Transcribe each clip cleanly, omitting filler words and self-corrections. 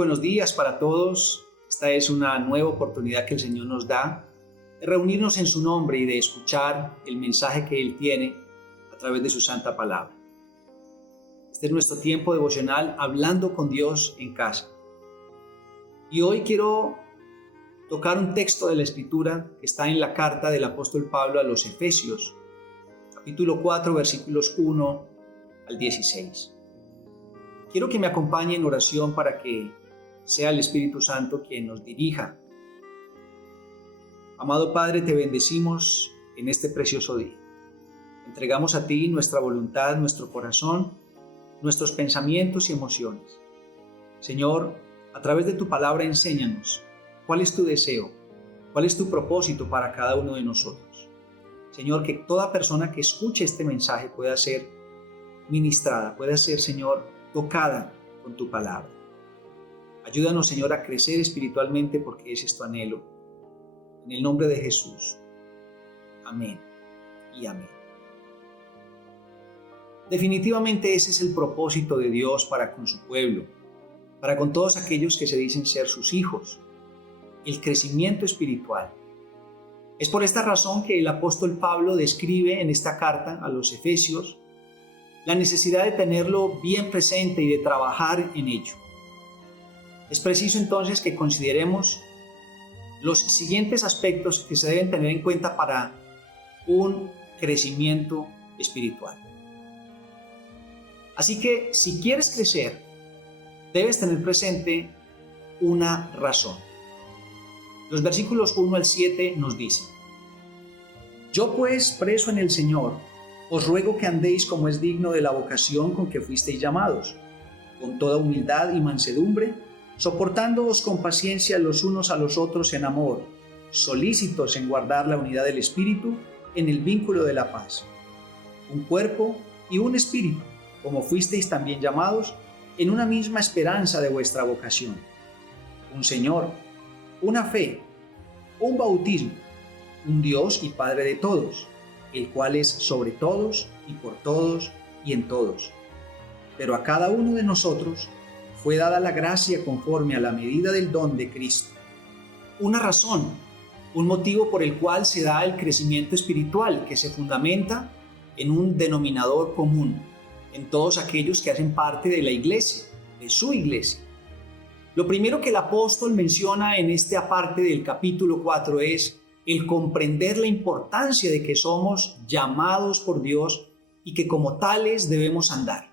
buenos días para todos. Esta es una nueva oportunidad que el Señor nos da de reunirnos en su nombre y de escuchar el mensaje que Él tiene a través de su santa palabra. Este es nuestro tiempo devocional hablando con Dios en casa. Y hoy quiero tocar un texto de la Escritura que está en la carta del apóstol Pablo a los Efesios, capítulo 4, versículos 1 al 16. Quiero que me acompañe en oración para que sea el Espíritu Santo quien nos dirija. Amado Padre, te bendecimos en este precioso día. Entregamos a ti nuestra voluntad, nuestro corazón, nuestros pensamientos y emociones. Señor, a través de tu palabra enséñanos cuál es tu deseo, cuál es tu propósito para cada uno de nosotros. Señor, que toda persona que escuche este mensaje pueda ser ministrada, pueda ser, Señor, tocada con tu palabra. Ayúdanos, Señor, a crecer espiritualmente porque ese es tu anhelo. En el nombre de Jesús. Amén y amén. Definitivamente ese es el propósito de Dios para con su pueblo, para con todos aquellos que se dicen ser sus hijos, el crecimiento espiritual. Es por esta razón que el apóstol Pablo describe en esta carta a los Efesios la necesidad de tenerlo bien presente y de trabajar en ello. Es preciso entonces que consideremos los siguientes aspectos que se deben tener en cuenta para un crecimiento espiritual. Así que si quieres crecer, debes tener presente una razón. Los versículos 1 al 7 nos dicen: Yo pues, preso en el Señor, os ruego que andéis como es digno de la vocación con que fuisteis llamados, con toda humildad y mansedumbre, soportándoos con paciencia los unos a los otros en amor, solícitos en guardar la unidad del Espíritu en el vínculo de la paz. Un cuerpo y un espíritu, como fuisteis también llamados, en una misma esperanza de vuestra vocación. Un Señor, una fe, un bautismo, un Dios y Padre de todos, el cual es sobre todos y por todos y en todos. Pero a cada uno de nosotros fue dada la gracia conforme a la medida del don de Cristo. Una razón, un motivo por el cual se da el crecimiento espiritual que se fundamenta en un denominador común en todos aquellos que hacen parte de la iglesia, de su iglesia. Lo primero que el apóstol menciona en esta parte del capítulo 4 es el comprender la importancia de que somos llamados por Dios y que como tales debemos andar.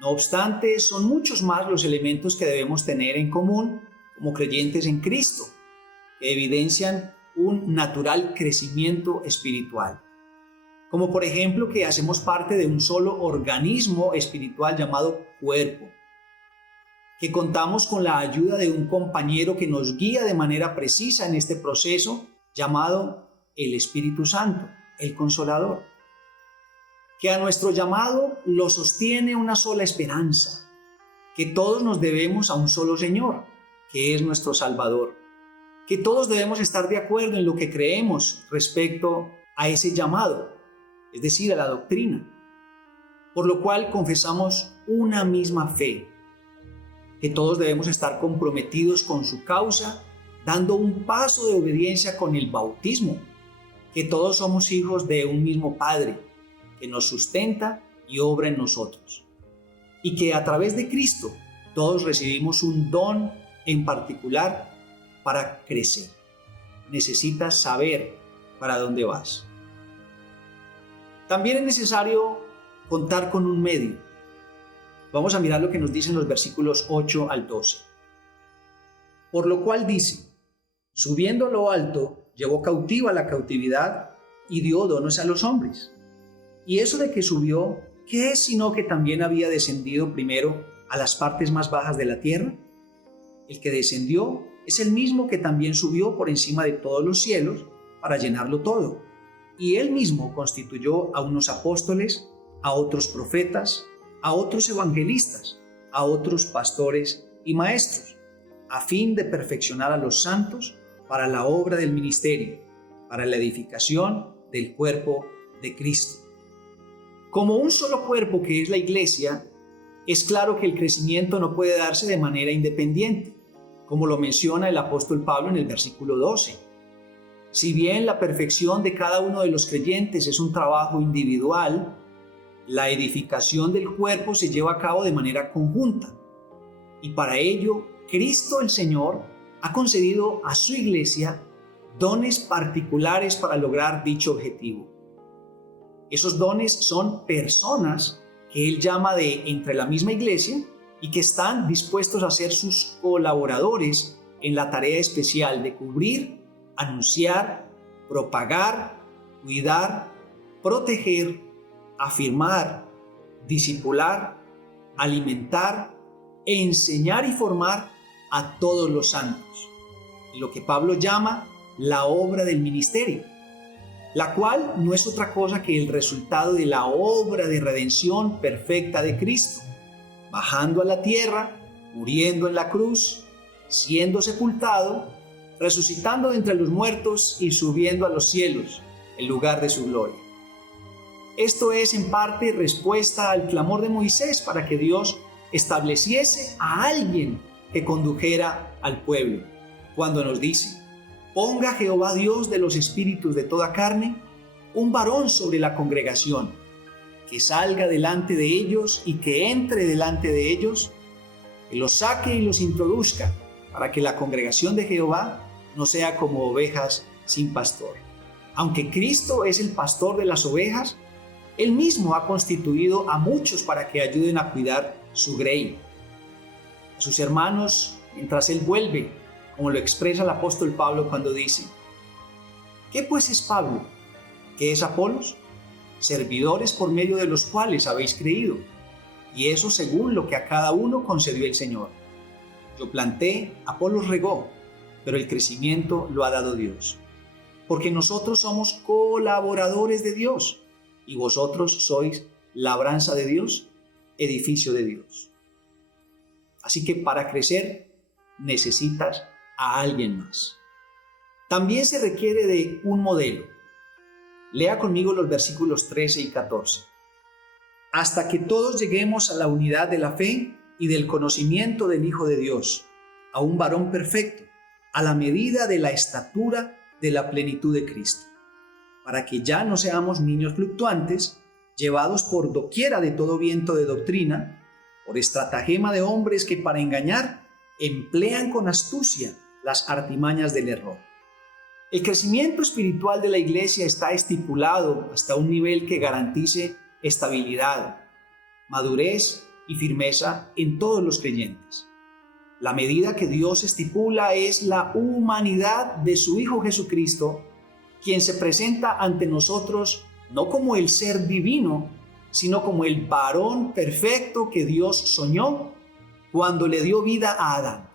No obstante, son muchos más los elementos que debemos tener en común como creyentes en Cristo, que evidencian un natural crecimiento espiritual. Como por ejemplo que hacemos parte de un solo organismo espiritual llamado cuerpo, que contamos con la ayuda de un compañero que nos guía de manera precisa en este proceso, llamado el Espíritu Santo, el Consolador, que a nuestro llamado lo sostiene una sola esperanza, que todos nos debemos a un solo Señor, que es nuestro Salvador, que todos debemos estar de acuerdo en lo que creemos respecto a ese llamado, es decir, a la doctrina, por lo cual confesamos una misma fe, que todos debemos estar comprometidos con su causa, dando un paso de obediencia con el bautismo, que todos somos hijos de un mismo Padre, que nos sustenta y obra en nosotros, y que a través de Cristo todos recibimos un don en particular para crecer. Necesitas saber para dónde vas. También es necesario contar con un medio. Vamos a mirar lo que nos dicen los versículos 8 al 12. Por lo cual dice: subiendo a lo alto, llevó cautiva la cautividad y dio dones a los hombres. Y eso de que subió, ¿qué es sino que también había descendido primero a las partes más bajas de la tierra? El que descendió es el mismo que también subió por encima de todos los cielos para llenarlo todo. Y él mismo constituyó a unos apóstoles, a otros profetas, a otros evangelistas, a otros pastores y maestros, a fin de perfeccionar a los santos para la obra del ministerio, para la edificación del cuerpo de Cristo. Como un solo cuerpo que es la iglesia, es claro que el crecimiento no puede darse de manera independiente, como lo menciona el apóstol Pablo en el versículo 12. Si bien la perfección de cada uno de los creyentes es un trabajo individual, la edificación del cuerpo se lleva a cabo de manera conjunta. Y para ello, Cristo el Señor ha concedido a su iglesia dones particulares para lograr dicho objetivo. Esos dones son personas que Él llama de entre la misma iglesia y que están dispuestos a ser sus colaboradores en la tarea especial de cubrir, anunciar, propagar, cuidar, proteger, afirmar, discipular, alimentar, enseñar y formar a todos los santos, lo que Pablo llama la obra del ministerio, la cual no es otra cosa que el resultado de la obra de redención perfecta de Cristo, bajando a la tierra, muriendo en la cruz, siendo sepultado, resucitando de entre los muertos y subiendo a los cielos, el lugar de su gloria. Esto es en parte respuesta al clamor de Moisés para que Dios estableciese a alguien que condujera al pueblo, cuando nos dice: ponga Jehová Dios de los espíritus de toda carne un varón sobre la congregación, que salga delante de ellos y que entre delante de ellos, que los saque y los introduzca, para que la congregación de Jehová no sea como ovejas sin pastor. Aunque Cristo es el pastor de las ovejas, Él mismo ha constituido a muchos para que ayuden a cuidar su grey. A sus hermanos, mientras Él vuelve, como lo expresa el apóstol Pablo cuando dice: ¿qué pues es Pablo? ¿Qué es Apolos? Servidores por medio de los cuales habéis creído, y eso según lo que a cada uno concedió el Señor. Yo planté, Apolos regó, pero el crecimiento lo ha dado Dios. Porque nosotros somos colaboradores de Dios, y vosotros sois labranza de Dios, edificio de Dios. Así que para crecer necesitas a alguien más. También se requiere de un modelo. Lea conmigo los versículos 13 y 14. Hasta que todos lleguemos a la unidad de la fe y del conocimiento del Hijo de Dios, a un varón perfecto, a la medida de la estatura de la plenitud de Cristo, para que ya no seamos niños fluctuantes, llevados por doquiera de todo viento de doctrina, por estratagema de hombres que para engañar emplean con astucia las artimañas del error. El crecimiento espiritual de la iglesia está estipulado hasta un nivel que garantice estabilidad, madurez y firmeza en todos los creyentes. La medida que Dios estipula es la humanidad de su Hijo Jesucristo, quien se presenta ante nosotros no como el ser divino, sino como el varón perfecto que Dios soñó cuando le dio vida a Adán.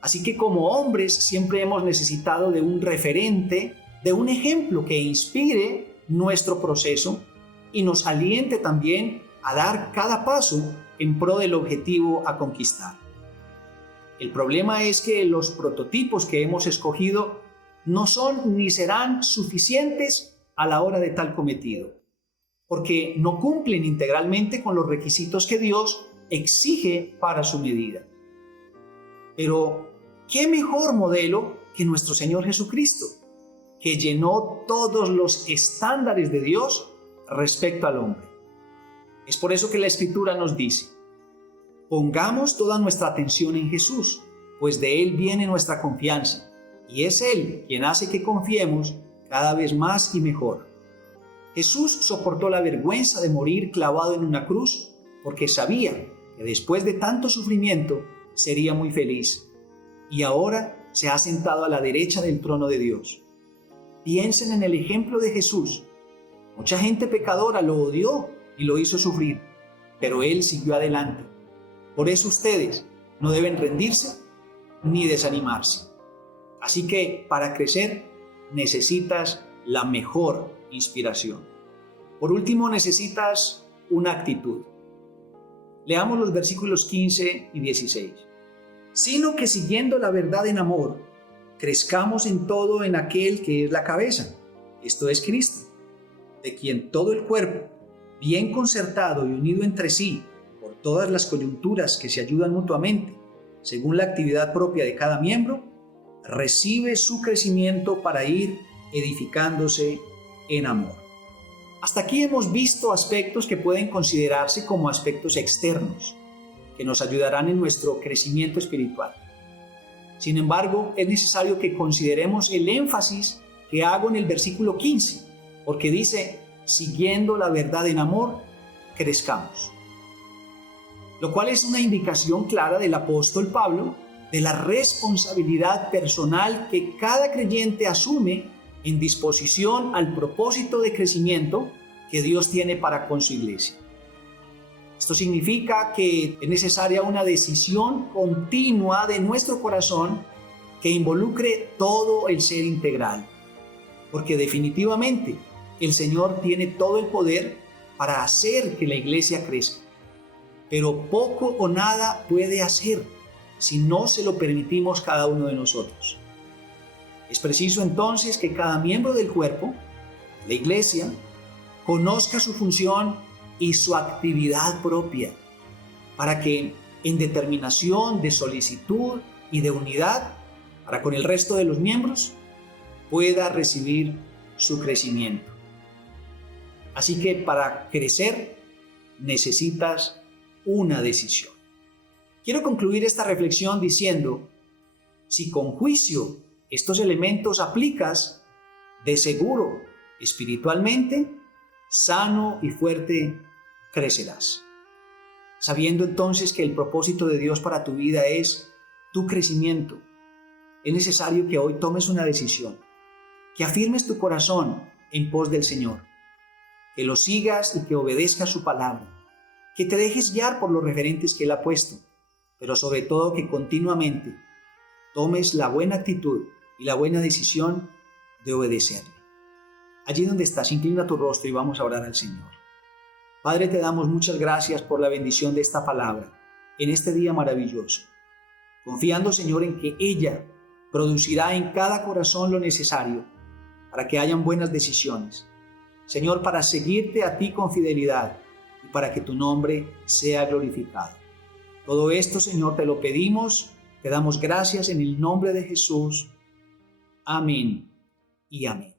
Así que como hombres siempre hemos necesitado de un referente, de un ejemplo que inspire nuestro proceso y nos aliente también a dar cada paso en pro del objetivo a conquistar. El problema es que los prototipos que hemos escogido no son ni serán suficientes a la hora de tal cometido, porque no cumplen integralmente con los requisitos que Dios exige para su medida. Pero, ¿qué mejor modelo que nuestro Señor Jesucristo, que llenó todos los estándares de Dios respecto al hombre? Es por eso que la Escritura nos dice: pongamos toda nuestra atención en Jesús, pues de Él viene nuestra confianza, y es Él quien hace que confiemos cada vez más y mejor. Jesús soportó la vergüenza de morir clavado en una cruz porque sabía que después de tanto sufrimiento sería muy feliz, y ahora se ha sentado a la derecha del trono de Dios. Piensen en el ejemplo de Jesús. Mucha gente pecadora lo odió y lo hizo sufrir, pero Él siguió adelante. Por eso ustedes no deben rendirse ni desanimarse. Así que para crecer necesitas la mejor inspiración. Por último, necesitas una actitud. Leamos los versículos 15 y 16. Sino que siguiendo la verdad en amor, crezcamos en todo en aquel que es la cabeza, esto es Cristo, de quien todo el cuerpo, bien concertado y unido entre sí, por todas las coyunturas que se ayudan mutuamente, según la actividad propia de cada miembro, recibe su crecimiento para ir edificándose en amor. Hasta aquí hemos visto aspectos que pueden considerarse como aspectos externos, que nos ayudarán en nuestro crecimiento espiritual. Sin embargo, es necesario que consideremos el énfasis que hago en el versículo 15, porque dice, siguiendo la verdad en amor, crezcamos. Lo cual es una indicación clara del apóstol Pablo de la responsabilidad personal que cada creyente asume en disposición al propósito de crecimiento que Dios tiene para con su iglesia. Esto significa que es necesaria una decisión continua de nuestro corazón que involucre todo el ser integral, porque definitivamente el Señor tiene todo el poder para hacer que la iglesia crezca, pero poco o nada puede hacer si no se lo permitimos cada uno de nosotros. Es preciso entonces que cada miembro del cuerpo, la iglesia, conozca su función y su actividad propia, para que en determinación de solicitud y de unidad para con el resto de los miembros pueda recibir su crecimiento. Así que para crecer necesitas una decisión. Quiero concluir esta reflexión diciendo, si con juicio estos elementos aplicas, de seguro, espiritualmente, sano y fuerte crecerás. Sabiendo entonces que el propósito de Dios para tu vida es tu crecimiento, es necesario que hoy tomes una decisión, que afirmes tu corazón en pos del Señor, que lo sigas y que obedezcas su palabra, que te dejes guiar por los referentes que Él ha puesto, pero sobre todo que continuamente tomes la buena actitud y la buena decisión de obedecerle. Allí donde estás, inclina tu rostro y vamos a orar al Señor. Padre, te damos muchas gracias por la bendición de esta palabra en este día maravilloso, confiando, Señor, en que ella producirá en cada corazón lo necesario para que hayan buenas decisiones. Señor, para seguirte a ti con fidelidad y para que tu nombre sea glorificado. Todo esto, Señor, te lo pedimos, te damos gracias en el nombre de Jesús. Amén y amén.